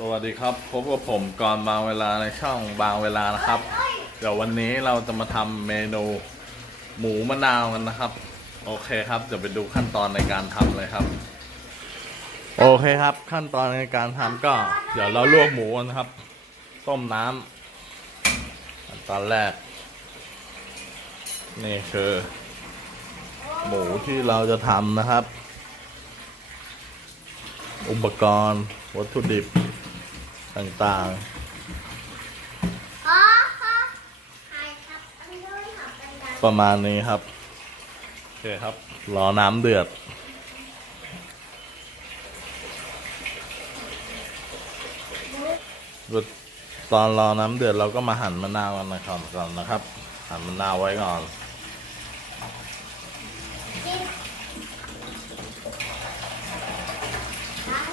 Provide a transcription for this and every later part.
สวัสดีครับพบกับผมก่อนบางเวลาในช่องบางเวลานะครับ เดี๋ยววันนี้เราจะมาทำเมนูหมูมะนาวกันนะครับ โอเคครับเดี๋ยวไปดูขั้นตอนในการทำเลยครับ โอเคครับ ขั้นตอนในการทำก็ เดี๋ยวเราลวกหมูกันครับ ต้มน้ำขั้นตอนแรก นี่คือ หมูที่เราจะทำนะครับ อุปกรณ์วัตถุดิบ ต่างอ๋อค่ะใช่ครับอันนี้ด้วยค่ะเป็นการๆประมาณนี้ครับโอเคครับ รอน้ำเดือด ตอนรอน้ำเดือดเราก็มาหั่นมะนาวกันนะครับก่อนนะครับ หั่นมะนาวไว้ก่อน กินร้าน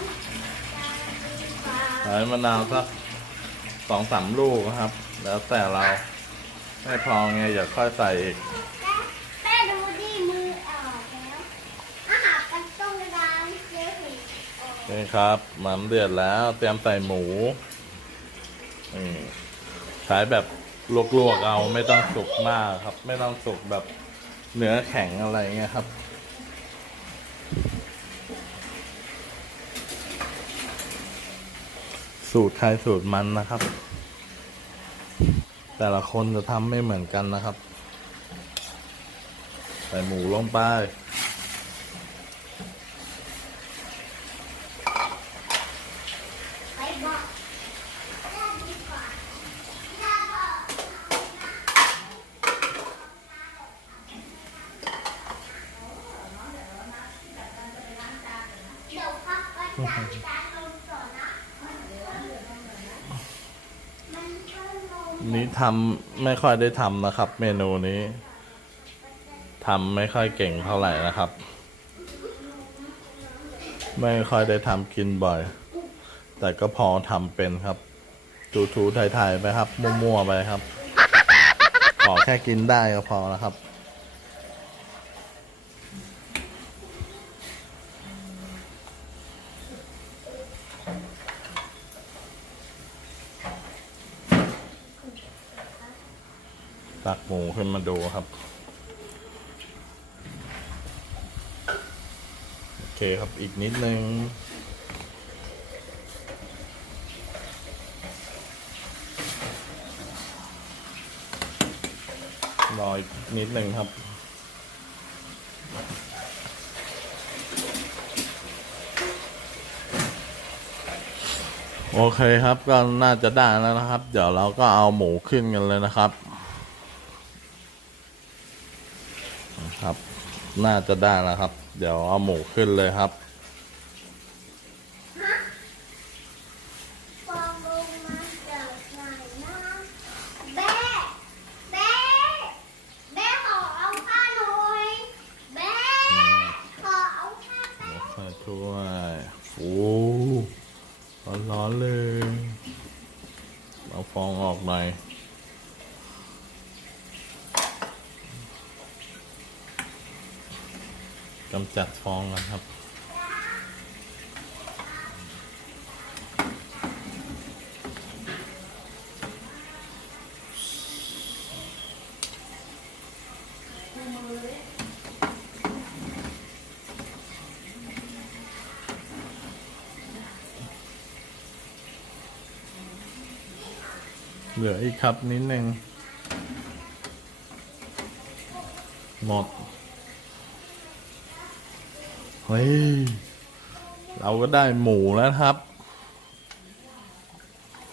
ดีกว่า ใช้มะนาวสักสองสามลูกนะครับ แล้วแต่เราไม่พอไงอย่าค่อยใส่อีกแม่ดูดิมือออกแล้วอาหารกันตรงกลางเยอะสิโอ้นี่ครับน้ำเดือดแล้วเตรียมใส่หมูนี่ใช้แบบลวกๆเอาไม่ต้องสุกมากครับ ไม่ต้องสุกแบบเนื้อแข็งอะไรเงี้ยครับ สูตรใครสูตรมันนะครับ แต่ละคนจะทำไม่เหมือนกันนะครับ ใส่หมูลงไปไปบอกแม่ดีกว่าแม่บอกเดี๋ยวพักก็จะการลงก่อนนะมันก็ลง นี้ทำไม่ค่อยได้ทำนะครับ เมนูนี้ทำไม่ค่อยเก่งเท่าไหร่นะครับ ไม่ค่อยได้ทำกินบ่อย แต่ก็พอทำเป็นครับถูถูๆไทยๆไปครับมั่วๆไปครับ ขอแค่กินได้ก็พอนะครับ ตักหมูขึ้นมาดูครับ โอเคครับอีกนิดนึงรออีกนิดนึงครับ โอเคครับก็น่าจะได้แล้วนะครับ เดี๋ยวเราก็เอาหมูขึ้นกันเลยนะครับ ครับ น่าจะได้แล้วครับ เดี๋ยวเอาหมูขึ้นเลยครับฟองลงมาจากไหนนะแม่แม่แม่ขอเอาผ้าหน่อยแม่ขอเอาผ้าแป๊บใส่ถ้วยโอ้ร้อนๆเลย เอาฟองออกหน่อย กำจัดฟองกันครับ เหลืออีกครับนิดนึงหมด เฮ้ย เราก็ได้หมูแล้วครับ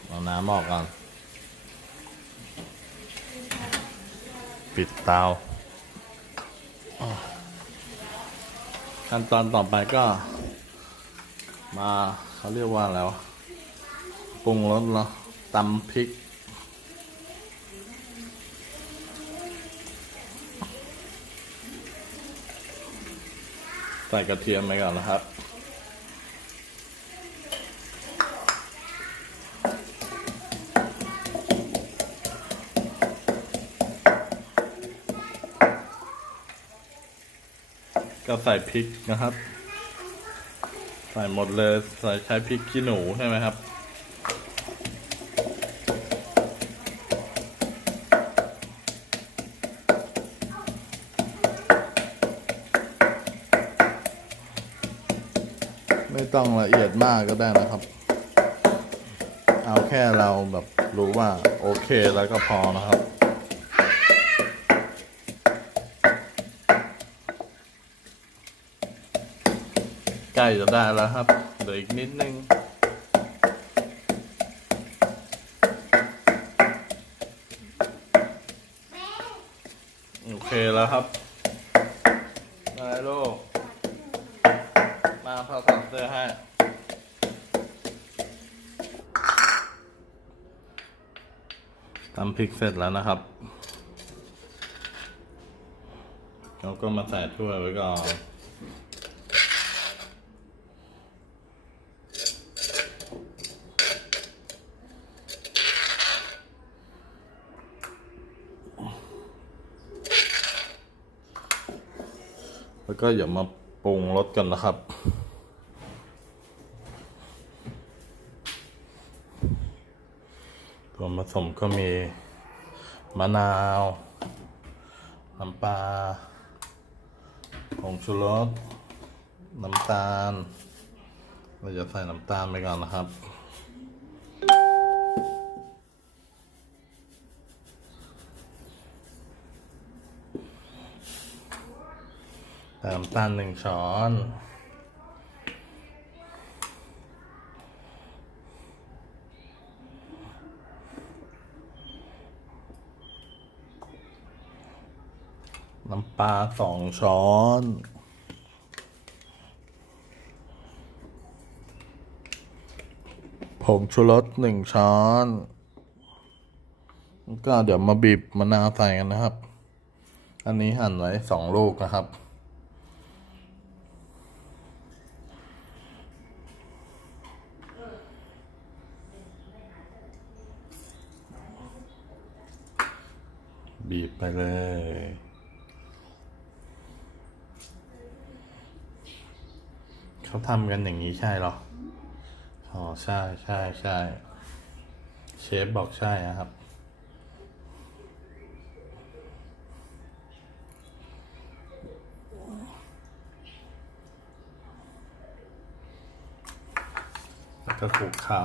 เอาน้ำออกก่อน ปิดเตา ขั้นตอนต่อไปก็ มาเขาเรียกว่าอะไรวะปรุงรสเหรอตำพริก ใส่กระเทียมไปก่อนนะครับ ก็ใส่พริกนะครับ ใส่หมดเลย ใส่ใช้พริกขี้หนูใช่ไหมครับ ต้องละเอียดมากก็ได้นะครับ เอาแค่เราแบบรู้ว่าโอเคแล้วก็พอนะครับ ใกล้จะได้แล้วครับเหลืออีกนิดนึงโอเคแล้วครับมาลูก มาพอถอดเสื้อให้ทำพริกเสร็จแล้วนะครับ เราก็มาใส่ถ้วยไว้ก่อนแล้วก็อย่ามาปรุงรสกันนะครับ ส่วนผสมก็มี มะนาว น้ำปลาผงชูรส น้ำตาล เราจะใส่น้ำตาลไปก่อนนะครับใส่น้ำตาลหนึ่งช้อน น้ำปลาสองช้อน ผงชูรสหนึ่งช้อน ก็เดี๋ยวมาบีบมะนาวใส่กันนะครับ อันนี้หั่นไว้สองลูกนะครับบีบไปเลย เขาทำกันอย่างนี้ใช่หรอ อ๋อ ใช่ใช่ใช่เชฟบอกใช่นะครับ แล้วก็คลุกเขา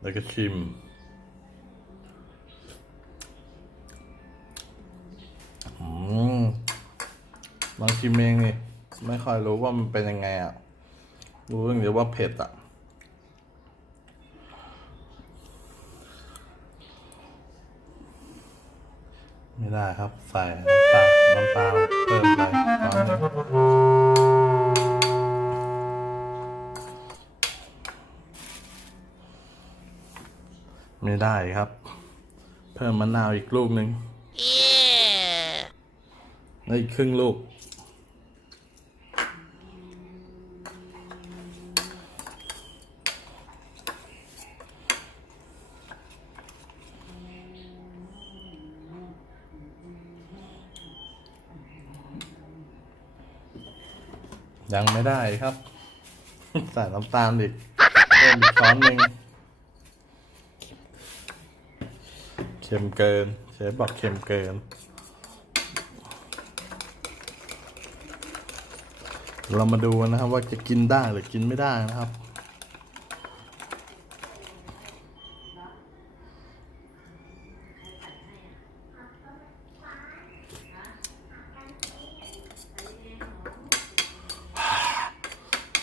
แล้วก็ชิม อืมลองชิมเองนี่ไม่ค่อยรู้ว่ามันเป็นยังไงอะ รู้อย่างเดียวว่าเผ็ดอะ ไม่ได้ครับ ใส่น้ำตาลน้ำตาลเพิ่มไปตอนนี้ ไม่ได้ครับ เพิ่มมะนาวอีกลูกหนึ่งแล้วอีกครึ่งลูก ยังไม่ได้ครับ ใส่น้ำตาลอีกเพิ่มอีกช้อนหนึ่ง เค็มเกิน เชฟบอกเค็มเกิน เรามาดูนนะครับว่าจะกินได้หรือกินไม่ได้นะครับ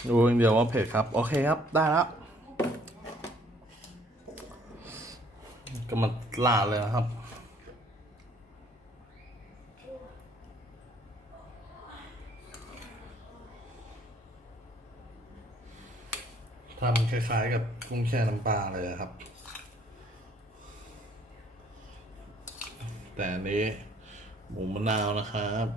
ดูอย่างเดียวว่าเผ็ดครับ โอเคครับ ได้แล้ว ก็มาลาเลยนะครับ ทำคล้ายๆกับกุ้งแช่น้ำปลาเลยครับ แต่อันนี้หมูมะนาวนะครับ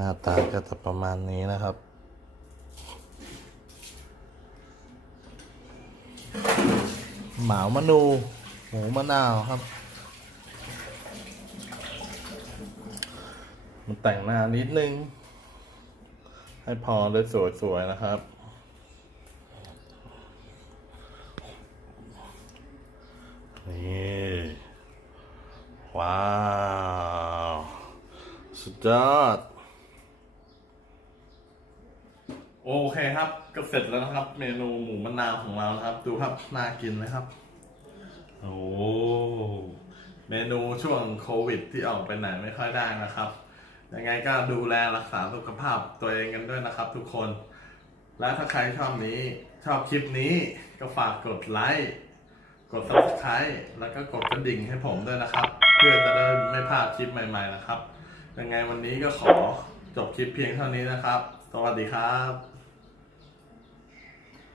น้าตาก็จะประมาณนี้นะครับ หมามนูหมูมะนาวครับ มันแต่งหน้านิดนึง ให้พอได้สวยๆนะครับนี่ว้าว สุดยอด โอเคครับ ก็ เสร็จแล้วนะครับ เมนูหมูมะนาวของเรานะครับ ดูครับน่ากินไหมครับ โอ้เมนูช่วงโควิดที่ออกไปไหนไม่ค่อยได้นะครับ ยังไงก็ดูแลรักษาสุขภาพตัวเองกันด้วยนะครับ ทุกคน และถ้าใครชอบนี้ชอบคลิปนี้ก็ฝากกดไลค์กด subscribe แล้วก็กดกระดิ่งให้ผมด้วยนะครับ เพื่อจะได้ไม่พลาดคลิปใหม่ ๆ นะครับ ยังไงวันนี้ก็ขอจบคลิปเพียงเท่านี้นะครับ สวัสดีครับ